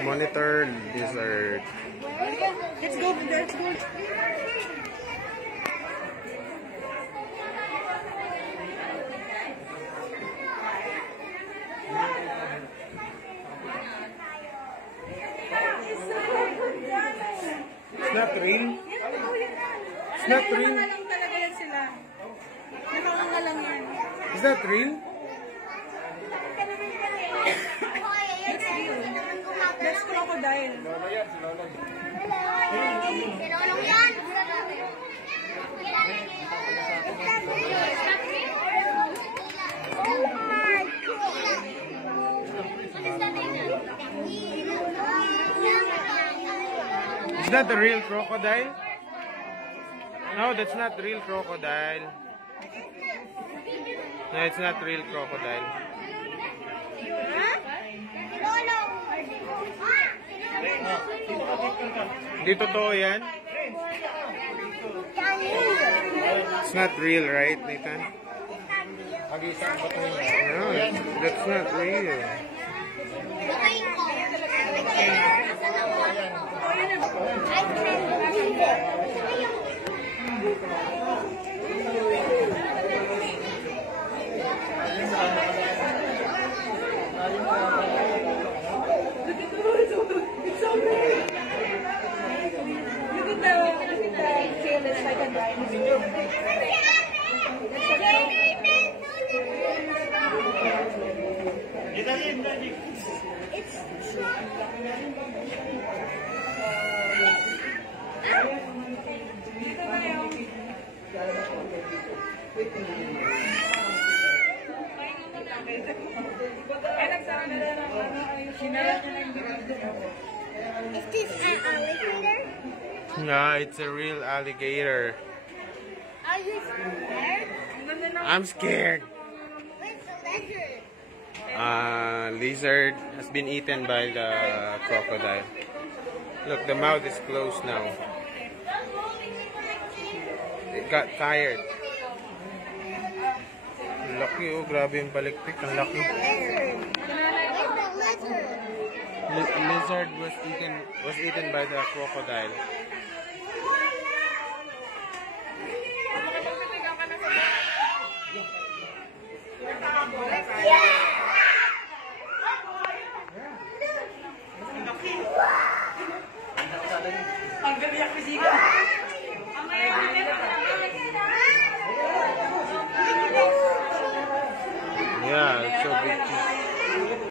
Monitor lizard. Let's go. Let's go. It's not real? It's not real? Lang talaga yan sila. Nakakanga lang yan. Is that real? That's crocodile. Sinulong yan. Is that the real crocodile? No, that's not real crocodile. No, it's not real crocodile. Hindi totoo yan? It's not real, right, Nathan? No, that's not real. I can't believe it. It's so weird. Look at the tail. It's like a dinosaur. Dito na yung... Is this an alligator? No, it's a real alligator. Are you scared? I'm scared. Where's the lizard? Lizard has been eaten by the crocodile. Look, the mouth is closed now. It got tired. Laki, oh, grabe yung balikpik. Ang laki. Lizard was eaten by the crocodile. Ang gabi ang pisika.